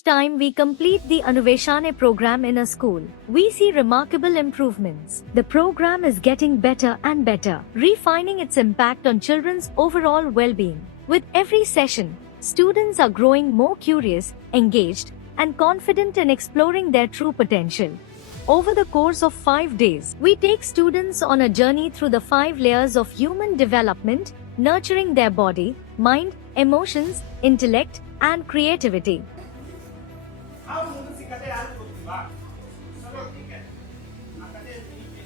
Each time we complete the Anuveshane program in a school, we see remarkable improvements. The program is getting better and better, refining its impact on children's overall well-being. With every session, students are growing more curious, engaged, and confident in exploring their true potential. Over the course of 5 days, we take students on a journey through the 5 layers of human development, nurturing their body, mind, emotions, intellect, and creativity. ನಾವು ಮುಂದಿನ ಕತೆ ಯಾರು ಗೊತ್ತಿಲ್ವಾ? ಚಲೋ ಟೀಕೆ. ಆ ಕತೆ ಹೀಗೆ.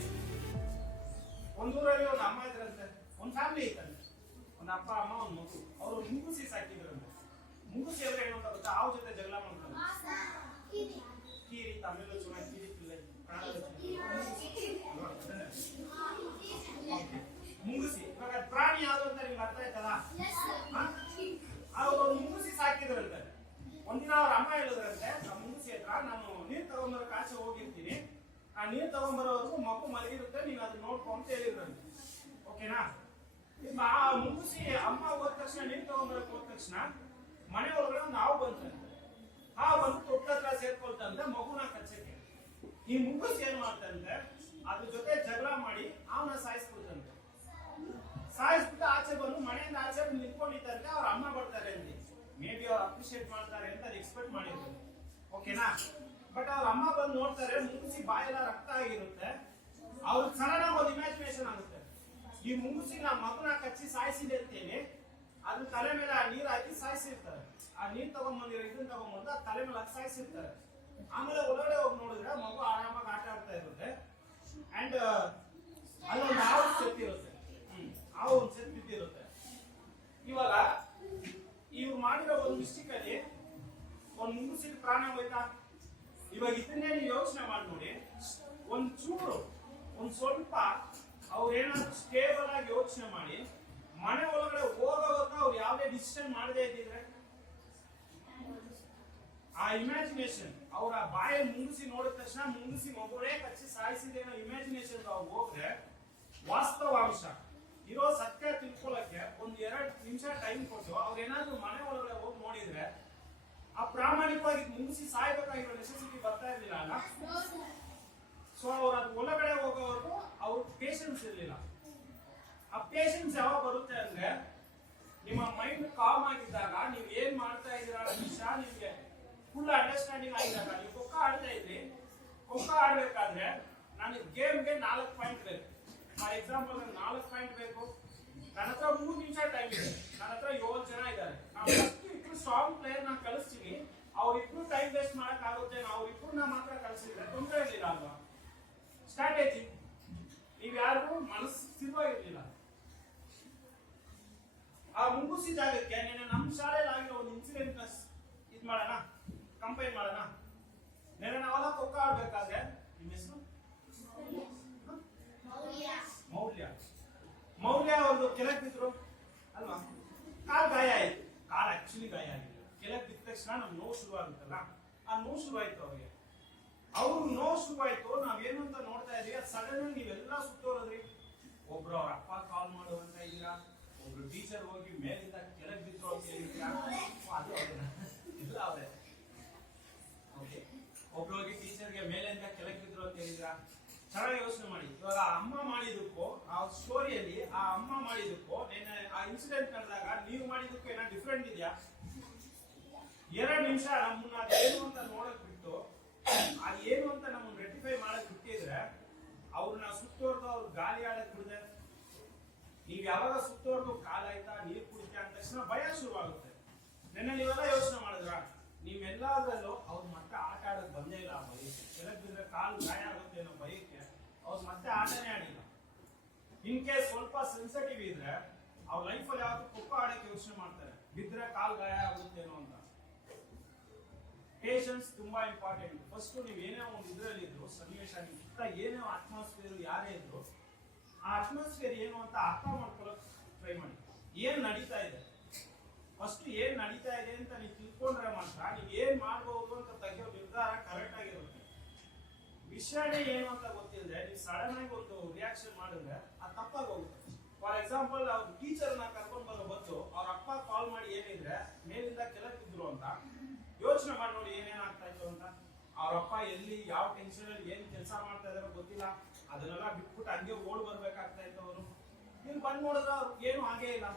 ಒಂದೂರಲ್ಲಿ ಒಂದು ಅಮ್ಮ ಇದ್ರಂತೆ. ಒಂದು ಫ್ಯಾಮಿಲಿ ಇತ್ತಂತೆ. ಒಂದು ಅಪ್ಪ ಅಮ್ಮ ಒಂದು ಮಗು. ಅವರು ಮುಂಗುಸಿ ಸಾಕಿದ್ರಂತೆ. ಮುಂಗುಸಿ ಅಂದ್ರೆ ಏನು ಅಂತ ಗೊತ್ತಾ? ಹಾವು ಜೊತೆ ಜಗಳ ಮಾಡ್ತಾರೆ. ಕೀರಿ ತಮಿಳು ಚೂನ ಕೀರಿ ಪಿಲ್ಲೈ. ಮುಂಗುಸಿ. ಇವಾಗ ಪ್ರಾಣಿ ಯಾವುದು ಅಂತ ನಿಮ್ಗೆ ಅರ್ಥ ಆಯ್ತಲ್ಲ? ಅವರು ಮುಂಗುಸಿ ಸಾಕಿದ್ರಂತೆ. ಒಂದಿನ ಅವ್ರ ಅಮ್ಮ ಹೇಳಿದ್ರಂತೆ ಆ ಮುಂಗುಸಿ ಹತ್ರ, ನಾನು ನೀರ್ ತಗೊಂಡ್ಬರಕ್ಕೆ ಆಚೆ ಹೋಗಿರ್ತೀನಿ, ಆ ನೀರ್ ತಗೊಂಡ್ಬರೋವರೆಗೂ ಮಗು ಮಲಗಿರುತ್ತೆ, ನೀನು ಅದನ್ನ ನೋಡ್ಕೊ ಅಂತ ಹೇಳಿದ್ರಂತೆ. ಓಕೆನಾ? ಆ ಮುಂಗುಸಿ ಅಮ್ಮ ಹೋದ ತಕ್ಷಣ, ನೀರ್ ತಗೊಂಡ್ಬರಕ್ ಹೋದ ತಕ್ಷಣ ಮನೆ ಒಳಗಡೆ ಒಂದು ಹಾವು ಬಂತಂತೆ. ಹಾವು ಬಂದು ತೊಟ್ಟ ಹತ್ರ ಸೇರ್ಕೊಳ್ತಂತೆ ಮಗುನ ಕಚ್ಚಕ್ಕೆ. ಈ ಮುಂಗುಸಿ ಏನ್ ಮಾಡ್ತಂತೆ, ಅದ್ರ ಜೊತೆ ಜಗಳ ಮಾಡಿ ಅವನ ಸಾಯಿಸ್ಬಿಡ್ತಂತೆ. ಸಾಯಿಸ್ಬಿಟ್ಟು ಆಚೆ ಬಂದು ಮನೆಯಿಂದ ಆಚೆ ನಿಂತ್ಕೊಂಡಿದ್ದಂತೆ ಅವ್ರ ಅಮ್ಮ ಬರ್ತಾರೆ ಅಂತ. ಮೇ ಬಿ ಅವ್ರು ಅಪ್ರಿಶಿಯೇಟ್ ಮಾಡ್ತಾರೆ ಅಂತ ಎಕ್ಸ್ಪೆಕ್ಟ್ ಮಾಡಿದ್ರು. ಓಕೆನಾ? ಬಟ್ ಅವ್ರ ಅಮ್ಮ ಬಂದು ನೋಡ್ತಾರೆ, ಮುಂಗುಸಿ ಬಾಯೆಲ್ಲ ರಕ್ತ ಆಗಿರುತ್ತೆ. ಅವ್ರಿಗೆ ಸಡನ್ ಆಗಿ ಒಂದು ಇಮ್ಯಾಜಿನೇಷನ್ ಆಗುತ್ತೆ, ಈ ಮುಂಗುಸಿ ನಾ ಮಗನ ಕಚ್ಚಿ ಸಾಯಿಸಿದೆ ಅಂತೇಳಿ ಅದ್ರ ತಲೆ ಮೇಲೆ ಆ ನೀರ್ ಹಾಕಿ ಸಾಯಿಸಿರ್ತಾರೆ. ಆ ನೀರ್ ತಗೊಂಡ್ಬಂದಿರೋ ಇದನ್ನ ತಗೊಂಡ್ಬಂದು ಆ ತಲೆ ಮೇಲೆ ಹಾಕಿ ಸಾಯಿಸಿರ್ತಾರೆ. ಆಮೇಲೆ ಒಳಗಡೆ ಹೋಗಿ ನೋಡಿದ್ರೆ ಮಗು ಆರಾಮಾಗಿ ಆಟ ಆಡ್ತಾ ಇರುತ್ತೆ. ಅಂಡ್ ಅಲ್ಲೊಂದು ಹಾವು ಸೆತ್ತಿರುತ್ತೆ. ಹಾವು ಒಂದು ಸೆತ್ ಬಿದ್ದಿರುತ್ತೆ. ಇವಾಗ ಇವ್ರು ಮಾಡಿರೋ ಒಂದು ಮಿಸ್ಟೇಕ್ ಅಲ್ಲಿ ಒಂದು ಮುಂಗುಸಿಗೆ ಪ್ರಾಣ ಹೋಯ್ತಾ? ಇವಾಗ ಇದನ್ನೇ ನೀವು ಯೋಚನೆ ಮಾಡಿ ನೋಡಿ. ಒಂದ್ ಚೂರು, ಒಂದ್ ಸ್ವಲ್ಪ ಅವ್ರು ಏನಾದ್ರು ಸ್ಟೇಬಲ್ ಆಗಿ ಯೋಚನೆ ಮಾಡಿ ಮನೆ ಒಳಗಡೆ ಹೋಗೋವಾಗ ಅವ್ರು ಯಾವುದೇ ಡಿಸಿಷನ್ ಮಾಡದೇ ಇದ್ದಿದ್ರೆ, ಆ ಇಮ್ಯಾಜಿನೇಷನ್ ಅವ್ರ ಬಾಯ ಮುಂಗುಸಿ ನೋಡಿದ ತಕ್ಷಣ ಮುಂಗುಸಿ ಮಗುವೇ ಕಚ್ಚಿ ಸಾಯಿಸಿದೆ ಅನ್ನೋ ಇಮ್ಯಾಜಿನೇಷನ್ ಅವ್ರು ಹೋದ್ರೆ, ವಾಸ್ತವಾಂಶ ಇರೋ ಸತ್ಯ ತಿಳ್ಕೊಳ್ಳಕ್ಕೆ ಒಂದ್ 2 ನಿಮಿಷ ಟೈಮ್ ಕೊಟ್ಟು ಅವ್ರ ಏನಾದ್ರು ಮನೆ ಒಳಗಡೆ ಹೋಗಿ ನೋಡಿದ್ರೆ ಆ ಪ್ರಾಮಾಣಿಕವಾಗಿ ಮುಂಗುಸಿ ಸಾಯ್ಬೇಕಾಗಿರೋ ನೆಸೆಸಿಟಿ ಬರ್ತಾ ಇರ್ಲಿಲ್ಲ ಅಲ್ಲ. ಸೊ ಅವ್ರು ಅದು ಒಳಗಡೆ ಹೋಗೋವರೆಗೂ ಅವ್ರ ಪೇಷನ್ಸ್ ಇರ್ಲಿಲ್ಲ. ಆ ಪೇಷನ್ಸ್ ಯಾವಾಗ ಬರುತ್ತೆ ಅಂದ್ರೆ, ನಿಮ್ಮ ಮೈಂಡ್ ಕಾಮ್ ಆಗಿದ್ದಾಗ, ನೀವ್ ಏನ್ ಮಾಡ್ತಾ ಇದೀರಾ ಅನ್ನೋ ವಿಷಯ ನಿಮ್ಗೆ ಫುಲ್ ಅಂಡರ್ಸ್ಟ್ಯಾಂಡಿಂಗ್ ಆಗಿದ್ದಾಗ. ನೀವು ಖೋಖೋ ಆಡ್ತಾ ಇದ್ರಿ, ಖೋಖೋ ಆಡ್ಬೇಕಾದ್ರೆ ನನಗೆ ಗೇಮ್ಗೆ 4 ಪಾಯಿಂಟ್ ಬೇಕು. ಫಾರ್ ಎಕ್ಸಾಂಪಲ್ ನನಗೆ 4 ಪಾಯಿಂಟ್ ಬೇಕು. ನನ್ನ ಹತ್ರ 3 ನಿಮಿಷ ಟೈಮ್ ಇದೆ. ನನ್ನ ಹತ್ರ 7 ಜನ ಇದ್ದಾರೆ. ನಾವು ಇಬ್ರು ಸ್ಟ್ರಾಂಗ್ ಪ್ಲೇಯರ್ ನಾನು ಕಳಿಸ್ತೀನಿ. ಅವ್ರಿಬ್ರು ಟೈಮ್ ವೇಸ್ಟ್ ಮಾಡಕ್ ಆಗುತ್ತೆ. ಅವ್ರಿಬ್ರು ಮಾತ್ರ ಕಳಿಸಿದ್ರೆ ತೊಂದರೆ ಇರಲಿಲ್ಲ ಅಲ್ವಾ? ಸ್ಟ್ರಾಟಜಿ. ನೀವ್ ಯಾರು ಮನಸ್ಸು ಸ್ಥಿರವಾಗಿರ್ಲಿಲ್ಲ. ಆ ಮುಂಗುಸಿ ಜಾಗಕ್ಕೆ ನೆನ್ನೆ ನಮ್ಮ ಶಾಲೆಯಲ್ಲಿ ಆಗಿರೋ ಒಂದು ಇನ್ಸಿಡೆಂಟ್ ಇದ್ ಮಾಡೋಣ, ಕಂಪೈನ್ ಮಾಡೋಣ. ನೆನ್ನೆ ನಾವೆಲ್ಲ ಖೋಖೋ ಆಡ್ಬೇಕಾದ್ರೆ, ನಿಮ್ಮ ಹೆಸರು ಮೌಲ್ಯ ಅವ್ರದ್ದು ಕೆಳಗೆ ಬಿದ್ರು ಅಲ್ವಾ? ಕಾಲ್ ಗಾಯ ಆಯ್ತು. ಕಾಲ್ ಆಕ್ಚುಲಿ ಗಾಯ ಆಗಿಲ್ಲ. ಕೆಳಗೆ ಬಿದ್ದ ತಕ್ಷಣ ನಮ್ಗೆ ನೋವು ಶುರು ಆಗುತ್ತಲ್ಲ, ಆ ನೋವು ಶುರು ಆಯ್ತು ಅವ್ರಿಗೆ. ಅವ್ರು ನೋವು ಶುರು ಆಯ್ತು. ನಾವೇನು ಅಂತ ನೋಡ್ತಾ ಇದೀವಿ, ಸಡನ್ ಆಗಿ ನೀವೆಲ್ಲ ಸುತ್ತೋರದ್ರಿ. ಒಬ್ರು ಅವ್ರ ಅಪ್ಪ ಕಾಲ್ ಮಾಡುವಂತ ಇಲ್ಲ, ಒಬ್ರು ಟೀಚರ್ ಹೋಗಿ ಮೇಲಿಂದ ಕೆಳಗೆ ಬಿದ್ರು ಅಂತ ಹೇಳಿದ್ರಾ? ಅದು ಇಲ್ಲ ಅವ್ರೆ. ಓಕೆ, ಒಬ್ರು ಹೋಗಿ ಟೀಚರ್ಗೆ ಮೇಲಿಂದ ಕೆಳಗೆ ಬಿದ್ರು ಅಂತ ಹೇಳಿದ್ರಾ? ಚೆನ್ನಾಗಿ ಯೋಚನೆ ಮಾಡಿ. ಇವಾಗ ಅಮ್ಮ ಮಾಡಿದಕ್ಕೂ ಆ ಸ್ಟೋರಿಯಲ್ಲಿ ಆ ಅಮ್ಮ ಮಾಡಿದಕ್ಕೂ ಆ ಇನ್ಸಿಡೆಂಟ್ ನಡೆದಾಗ ನೀವು ಮಾಡಿದಕ್ಕೂ ಏನೋ ಡಿಫ್ರೆಂಟ್ ಇದೆಯಾ? 2 ನಿಮಿಷ ನಮ್ಮನ್ನ ಅದೇನು ಅಂತ ನೋಡಕ್ ಬಿಟ್ಟು, ಅದು ಏನು ಅಂತ ನಮ್ಮನ್ನ ರೆಟಿಫೈ ಮಾಡಕ್ ಬಿಟ್ಟಿದ್ರೆ, ಅವ್ರನ್ನ ಸುತ್ತೋರ್ದು ಅವ್ರು ಗಾಳಿ ಆಡಕ್ ಬಿಡದೆ, ನೀವ್ ಯಾವಾಗ ಸುತ್ತೋರ್ದು ಕಾಲಾಯ್ತಾ ನೀರ್ ಕುಡಿತಾ ಅಂದ ತಕ್ಷಣ ಭಯ ಶುರುವಾಗುತ್ತೆ. ನೆನ್ನೆ ನೀವೆಲ್ಲ ಯೋಚನೆ ಮಾಡಿದ್ರ, ನೀವೆಲ್ಲಾದ್ರಲ್ಲೂ ಅವ್ರ ಮತ್ತೆ ಆಟ ಆಡಕ್ ಬಂದೇ ಇಲ್ಲ. ಆ ಭಯಕ್ಕೆ ಕೆಳಗೆ ಬಿದ್ರೆ ಕಾಲು ಗಾಯ ಆಗುತ್ತೆ ಅನ್ನೋ ಭಯಕ್ಕೆ ಅವ್ರು ಮತ್ತೆ ಆಟನೇ ಆಡಿಲ್ಲ. ಇನ್ ಕೇಸ್ ಸ್ವಲ್ಪ ಸೆನ್ಸಿಟಿವ್ ಇದ್ರೆ ಅವ್ರ ಲೈಫಲ್ಲಿ ಯಾವತ್ತೂ ಖೋಖೋ ಆಡಕ್ಕೆ ಯೋಚನೆ ಮಾಡ್ತಾರೆ, ಬಿದ್ರೆ ಕಾಲು ಗಾಯ ಆಗುತ್ತೇನೋ ಅಂತ. ಪೇಷನ್ಸ್ ತುಂಬಾ ಇಂಪಾರ್ಟೆಂಟ್. ಫಸ್ಟ್ ನೀವು ಏನೇ ಒಂದು ಇದ್ರಲ್ಲಿ ಇದ್ರು, ಸನ್ನಿವೇಶ ಸುತ್ತ ಏನೇ ಅಟ್ಮಾಸ್ಫಿಯರ್ ಯಾರೇ ಇದ್ರು, ಆ ಅಟ್ಮಾಸ್ಫಿಯರ್ ಏನು ಅಂತ ಅರ್ಥ ಮಾಡ್ಕೊಳ್ಳೋಕೆ ಟ್ರೈ ಮಾಡಿ. ಏನ್ ನಡೀತಾ ಇದೆ, ಫಸ್ಟ್ ಏನ್ ನಡೀತಾ ಇದೆ ಅಂತ ನೀವು ತಿಳ್ಕೊಂಡ್ರೆ ಮಾತ್ರ ನೀವು ಏನ್ ಮಾಡ್ಬೋದು ಅಂತ ತೆಗೆಯೋ ನಿರ್ಧಾರ ಕರೆಕ್ಟ್ ಆಗಿರುತ್ತೆ. ವಿಷಯನೇ ಏನು ಅಂತ ಗೊತ್ತಿಲ್ಲದೆ ನೀವು ಸಡನ್ ಆಗಿ ಒಂದು ರಿಯಾಕ್ಷನ್ ಮಾಡಿದ್ರೆ ಅದು ತಪ್ಪಾಗಿ ಹೋಗುತ್ತೆ. ಫಾರ್ ಎಕ್ಸಾಂಪಲ್, ಅವ್ರ ಟೀಚರ್ನ ಕರ್ಕೊಂಡು ಬರೋ ಬದಲು ಅವ್ರ ಅಪ್ಪ ಕಾಲ್ ಮಾಡಿ ಏನಿದ್ರೆ ಮೇಲಿಂದ ಕೆಳಗೆ ಬಿದ್ರು ಅಂತ ಯೋಚನೆ ಮಾಡಿ ನೋಡಿ, ಏನೇ ಅವರಪ್ಪ ಎಲ್ಲಿ ಯಾವ ಟೆನ್ಷನ್ ಅಲ್ಲಿ ಏನ್ ಕೆಲಸ ಮಾಡ್ತಾ ಇದಾರೋ ಗೊತ್ತಿಲ್ಲ, ಅದನ್ನೆಲ್ಲ ಬಿಟ್ಬಿಟ್ಟು ಹಂಗೆ ಓಡ್ ಬರ್ಬೇಕಾಗ್ತಾ ಇತ್ತು ಅವರು. ನೀನ್ ಬಂದ್ ನೋಡಿದ್ರೆ ಅವ್ರಿಗೆ ಏನು ಹಾಗೇ ಇಲ್ಲ.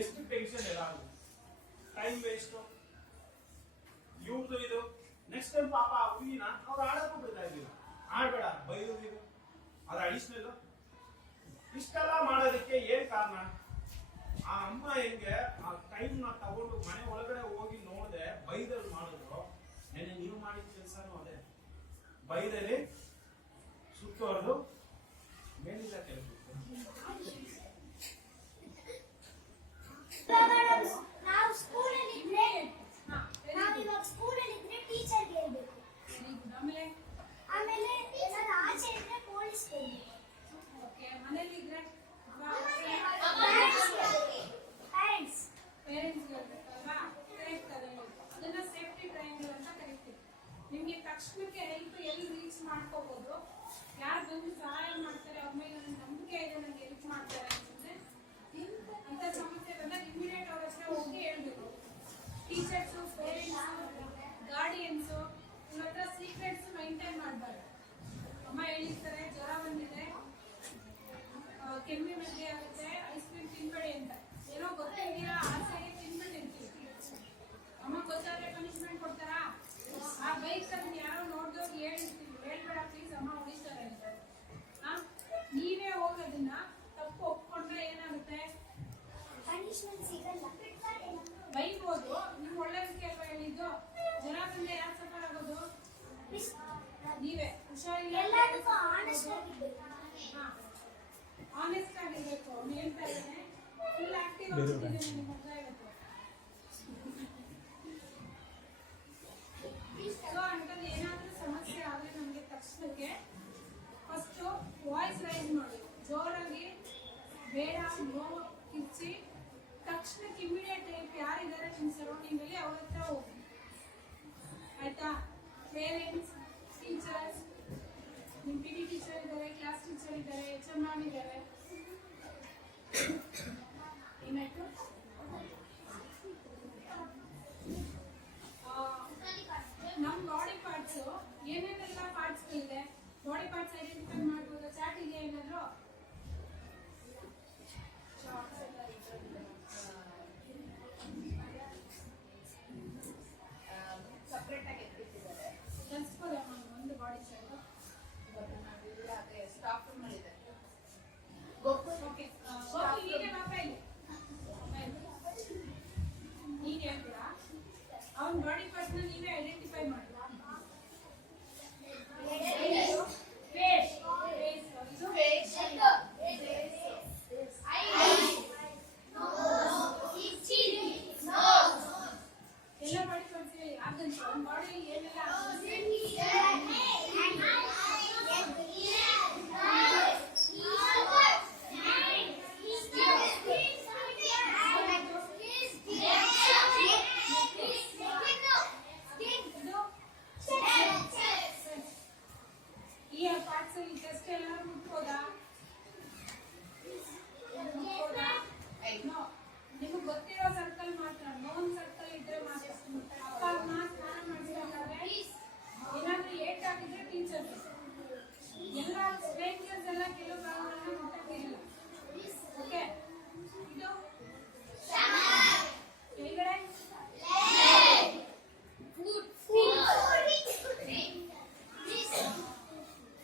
ಎಷ್ಟು ಟೆನ್ಷನ್ ಇಲ್ಲ, ಟೈಮ್ ವೇಸ್ಟ್ ಇವ್ರದ್ದು ಇದು. ನೆಕ್ಸ್ಟ್ ಟೈಮ್ ಪಾಪ ಆ ಹುಡುಗಿನ ಅವ್ರು ಆಡಕ್ಕೂ ಬಿಡ್ತಾ ಇದ್ದಿಲ್ಲ, ಆಡ್ಬೇಡ ಬೈದು, ಅದು ಅಡಿಷನಲ್. ಇಷ್ಟೆಲ್ಲ ಮಾಡೋದಕ್ಕೆ ಏನ್ ಕಾರಣ? ಆ ಅಮ್ಮ ಹೆಂಗೆ ಆ ಟೈಮ್ ನ ತಗೊಂಡು ಮನೆ ಒಳಗಡೆ ಹೋಗಿ ನೋಡದೆ ಬೈದಲ್ಲಿ ಮಾಡಿದ್ರು. ನೆನೆ ನೀವು ಮಾಡಿದ ಕೆಲಸನೂ ಅದೇ, ಬೈದಲ್ಲಿ ಸುತ್ತೋರ್ದು ಮೇಲಿಂದ ಕೆಲಸ. ನಾವು ಸ್ಕೂಲಲ್ಲಿ ಇದ್ರೆ ನಾವಿವಾಗ ಸ್ಕೂಲಲ್ಲಿ ಇದ್ರೆ ಟೀಚರ್ಗೆ ಹೇಳ್ಬೇಕು. ಆಮೇಲೆ ಏನಾದ್ರು ಆಚೆ ಇದ್ರೆ ಪೊಲೀಸ್ ಮನೇಲಿ ಇದ್ರೆ ಪ್ಯಾರೆಂಟ್ಸ್ ಹೇಳ್ಬೇಕಲ್ವಾ? ಅದನ್ನ ಸೇಫ್ಟಿ ಟ್ರಯಾಂಗಲ್ ಅಂತ ಕರಿತೀವಿ. ನಿಮ್ಗೆ ತಕ್ಷಣಕ್ಕೆ ಹೆಲ್ಪ್ ಎಲ್ಲಿ ರೀಚ್ ಮಾಡ್ಕೋಬಹುದು, ಯಾರು ಬಂದು ಸಹಾಯ ಮಾಡ್ತಾರೆ, ಅವ್ರ ಮೇಲೆ ನನ್ನ ನಂಬಿಕೆ ಇದೆ, ನನಗೆ ಹೆಲ್ಪ್ ಮಾಡ್ತಾರೆ ಅಂತಂದ್ರೆ ಅಂತ ಸಮಸ್ಯೆ ಬಂದಾಗ ಇಮಿಡಿಯೇಟ್ ಅವ್ರ ಹತ್ರ ಹೋಗಿ ಹೇಳ್ಬೇಕು. ಟೀಚರ್ಸು, ಪೇರೆಂಟ್ಸು, ಗಾರ್ಡಿಯನ್ಸು ಇವ್ರ ಹತ್ರ ಸೀಕ್ರೆಟ್ಸ್ ಮೈಂಟೈನ್ ಮಾಡಬಾರ್ದು. ಅಮ್ಮ ಹೇಳಿರ್ತಾರೆ ಜ್ವರ ಬಂದಿದೆ, ಕೆಮ್ಮಿ ಮಧ್ಯೆ ಆಗುತ್ತೆ, ಐಸ್ ಕ್ರೀಮ್ ತಿನ್ಬೇಡಿ ಅಂತ. ಏನೋ ಗೊತ್ತಿದೆಯಾ ಆಸೆಗೆ ತಿನ್ಬಿಟ್ಟಿರ್ತೀವಿ. ಅಮ್ಮ ಗೊತ್ತಾದ್ರೆ ಪನಿಷ್ಮೆಂಟ್ ಕೊಡ್ತಾರಾ? ಆ ಬೈಕ್ ಅದನ್ನ ಯಾರೋ ನೋಡ್ದವ್ರು ಹೇಳಿರ್ತೀವಿ, ಹೇಳ್ಬೇಡ ಪ್ಲೀಸ್ ಅಮ್ಮ ಹೊಡಿತಾರೆ ಅಂತ. ನೀವೇ ಹೋಗೋದನ್ನ ತಪ್ಪು ಒಪ್ಕೊಂಡ್ರೆ ಏನಾಗುತ್ತೆ? ಪನಿಷ್ಮೆಂಟ್ ಸಿಗಲ್ಲ, ಬೈಬೋದು. ನೀವು ಒಳ್ಳೆದಕ್ಕೆ ಅಲ್ವಾ ಹೇಳಿದ್ದು? ಜ್ವರ ಬಂದ್ರೆ ಯಾರು ಸಫರ್ ಆಗೋದು? ನೀವೇ. ಹುಷಾರಿಲ್ಲ, ಎಲ್ಲದಕ್ಕೂ ಆನೆಸ್ಟ್ ಆಗಿರ್ಬೇಕು. ಆನೆಸ್ಟ್ ಆಗಿರ್ಬೇಕು. ಅವ್ನು ಹೇಳ್ತಾ ಇದ್ದಾನೆ ಫುಲ್ ಆಕ್ಟಿವ್ ಆಗ್ತಿದ್ದೀನಿ ನಿಮ್ಮ ಮಗ ಇವತ್ತು. ಸೊ ಅಂತಂದ್ರೆ ಏನಾದ್ರೂ ಸಮಸ್ಯೆ ಆದ್ರೆ ನಮ್ಗೆ ತಕ್ಷಣಕ್ಕೆ ಫಸ್ಟ್ ವಾಯ್ಸ್ ರೈಸ್ ಮಾಡಿ ಜೋರಾಗಿ ಬೇಡ ನೋ ಕಿಚ್ಚಿ ತಕ್ಷಣಕ್ಕೆ ಇಮಿಡಿಯೇಟ್ ಹೆಲ್ಪ್ ಯಾರಿದ್ದಾರೆ ನಿಮ್ಮ ಸರೌಂಡಿಂಗ್ ಅಲ್ಲಿ ಅವ್ರ ಹತ್ರ ಹೋಗಿ. ಆಯ್ತಾ? ಪೇರೆಂಟ್ಸ್, ಟೀಚರ್ಸ್, ನಿಮ್ಮ ಪಿ ಟಿ ಟೀಚರ್ ಇದ್ದಾರೆ, ಕ್ಲಾಸ್ ಟೀಚರ್ ಇದ್ದಾರೆ, ಎಚ್ ಎಂ ಮ್ಯಾಮ್ ಇದ್ದಾರೆ. ಏನಾಯ್ತು? ನಮ್ಮ ಬಾಡಿ ಪಾರ್ಟ್ಸ್ ಏನೇನೆಲ್ಲ ಪಾರ್ಟ್ಸ್ ಇದೆ, ಬಾಡಿ ಪಾರ್ಟ್ಸ್ ಐಡೆಂಟಿಫೈ ಮಾಡ್ಬೋದು. ಚಾಟ್ ಇದೆಯಾ ಏನಾದ್ರು? ಸಪ್ರೇಟ್ ಆಗಿ ಎತ್ತಿಟ್ಟಿದ್ದಾರೆ. ಕಲ್ಸ್ಬೋದಮ್ಮ ಒಂದು ಬಾಡಿ ಚಾರ್ಟ್? ಸ್ಟಾಫ್ ರೂಮ್ ಅಲ್ಲಿ ಇದೆ. ಓಕೆ, ನೀನೇ ಪಾಪ ಇಲ್ಲಿ ನೀನ್ ಹೇಳ್ತೀರಾ? ಅವನ ಬಾಡಿ ಪಾರ್ಟ್ಸ್ ನ ನೀವೇ ಐಡೆಂಟಿಫೈ ಮಾಡಿ. ಎಲ್ಲ ಬಾಡಿ ಪಾರ್ಟ್ಸ್ ಹೇಳಿ. ಆಗಂತ ಅವನ ಬಾಡಿ ಏನೆಲ್ಲ ಈ ಪಾರ್ಟ್ಸ್ ಈ ಟೆಸ್ಟ್ ಎಲ್ಲ ಮುಟ್ಬೋದಾ? ನಿಮಗೆ ಗೊತ್ತಿರೋ ಸರ್ಕಲ್ ಮಾತ್ರ, ನೋನ್ ಸರ್ಕಲ್ ಇದ್ರೆ ಮಾತ್ರ. ಅಪ್ಪ ಅಮ್ಮ ಸ್ನಾನ ಮಾಡಿಸ್ಬೇಕಾದ್ರೆ ಏನಾದ್ರೂ ಏಟ್ ಆಗಿದ್ರೆ ಟೀಚರ್, ಎಲ್ಲ ಸ್ಟ್ರೇಂಜರ್ಸ್ ಎಲ್ಲ ಕೆಲವು ಭಾಗಗಳನ್ನ ಮುಟ್ಟಕ್ಕಿರಲ್ಲ. ಓಕೆ, ಇದು ಕೆಳಗಡೆ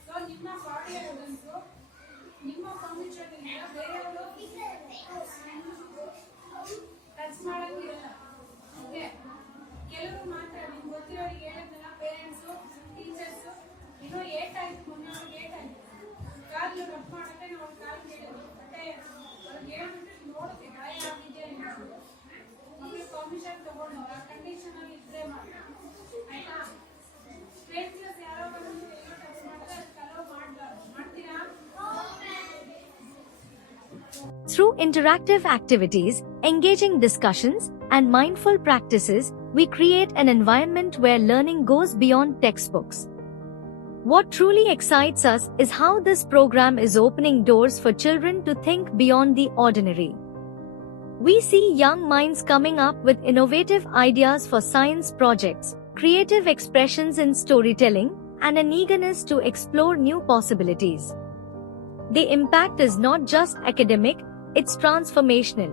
ಸೊ ನಿಮ್ಮ ಬಾಡಿ ಎವಿಡೆನ್ಸು ನಿಮ್ಮ ಪರ್ಮಿಷನ್ ಇಂದ ಬೇರೆಯವರು ಟಚ್ ಮಾಡಂಗಿರಲ್ಲ. ಓಕೆ, ಕೆಲವರು ಮಾತ್ರ ನಿಮ್ಗೆ ಗೊತ್ತಿರೋರಿಗೆ ಹೇಳಿದ್ನಲ್ಲ, ಪೇರೆಂಟ್ಸು, ಟೀಚರ್ಸು. ಇನ್ನೂ ಏಟಾಯ್ತು, ಮೊನ್ನೆ ಅವ್ರಿಗೆ ಏಟಾಯ್ತು, ಕಾಲು ರಬ್ ಮಾಡಕ್ಕೆ ನಾವು ಕಾಲು ಕೇಳಿದ್ವಿ. ಬಟ್ಟೆ ಅವ್ರಿಗೆ ಹೇಳ್ಬಿಟ್ಟು ನೋಡುತ್ತೆ ಗಾಯ ಆಗಿದೆ ಅನ್ನೋದು. ಮಕ್ಕಳು ಪರ್ಮಿಷನ್ ತಗೊಂಡು ಆ ಕಂಡೀಷನ್ ಅಲ್ಲಿ ಇದ್ರೆ ಮಾತ್ರ. ಆಯ್ತಾ? ಸ್ಟ್ರೇಂಜರ್ಸ್ ಯಾರೋ ಬಂದು ಎಲ್ಲೋ ಟಚ್ ಮಾಡಿದ್ರೆ ಅದಕ್ಕೆ ಅಲೋ ಮಾಡಬಾರ್ದು. ಮಾಡ್ತೀರಾ? Through interactive activities, engaging discussions, and mindful practices, we create an environment where learning goes beyond textbooks. What truly excites us is how this program is opening doors for children to think beyond the ordinary. We see young minds coming up with innovative ideas for science projects, creative expressions in storytelling, and an eagerness to explore new possibilities. The impact is not just academic, it's transformational.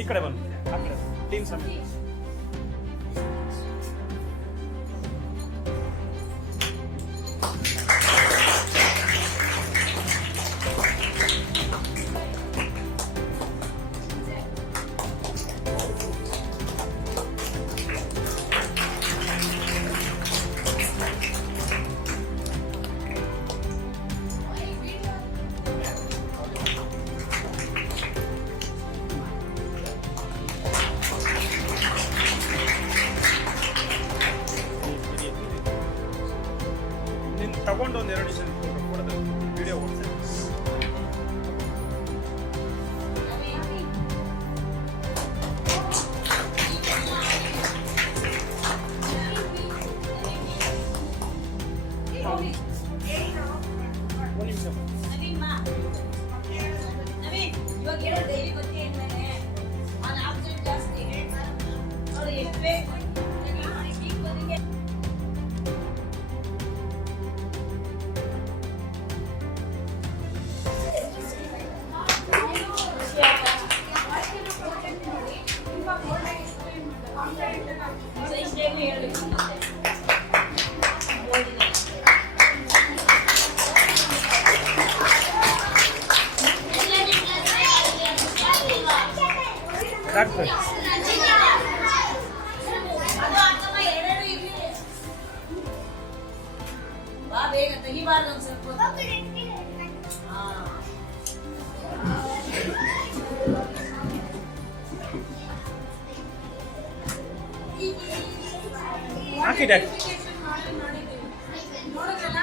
ಈ ಕಡೆ ಬನ್ನಿ, ಆ ಕಡೆ team ಸಮೇತ. ತಗೊಂಡು ಒಂದು 2 ನಿಮಿಷ ಕೊಡೋದು ವಿಡಿಯೋ ಓಡಿಸಿ. ಒಂದು ನಿಮಿಷ ಇವಾಗ ಹೇಳೋ ಡೈರಿ ಬಗ್ಗೆ ಏನ್ಮೇಲೆ ಅವ್ನು ಆಬ್ಸೆಂಟ್ ಜಾಸ್ತಿ ಅವ್ರು ಎಷ್ಟು ಬೇಕು ಈಗ ಬಂದಿಗೆ ಡಾಕ್ಟರ್ ಬಾ ಬೇಗ ತೆಗಿಬಾರ್ದು ಒಂದು ಸ್ವಲ್ಪ ಹಾಕಿ ಡಾಕ್ಟರ್. ನೋಡಿದ್ರಲ್ಲ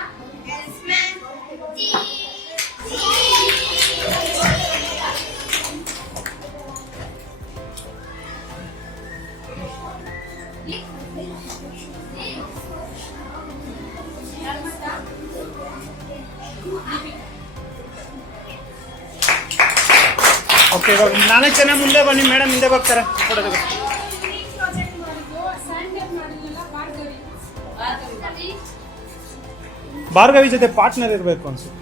ಓಕೆ, ಇವಾಗ 4 ಜನ ಮುಂದೆ ಬನ್ನಿ, ಮೇಡಮ್ ಹಿಂದೆ ಬರ್ತಾರೆ ಕೊಡೋದು. ಪ್ರಾಜೆಕ್ಟ್ ಮಾಡಿದ್ದು ಸಂಡೇ ಮಾಡಿದ್ನಲ್ಲ ಭಾರ್ಗವಿ. ಭಾರ್ಗವಿ ಜೊತೆ ಪಾರ್ಟ್ನರ್ ಇರಬೇಕು ಅನ್ಸುತ್ತೆ.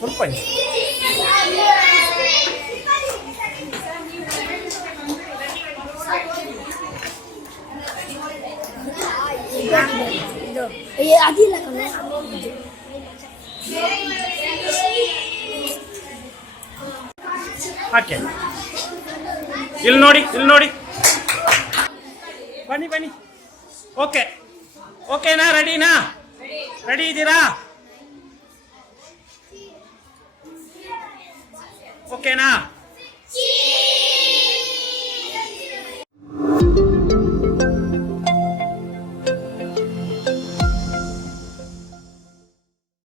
ಸ್ವಲ್ಪ ಅದಿಲ್ಲ ಹಾಕೆ ಇಲ್ಲಿ ನೋಡಿ ಬನ್ನಿ ಬನ್ನಿ. ಓಕೆ, ಓಕೆನಾ? ರೆಡಿನಾ? ರೆಡಿ ಇದ್ದೀರಾ? ಓಕೆನಾ?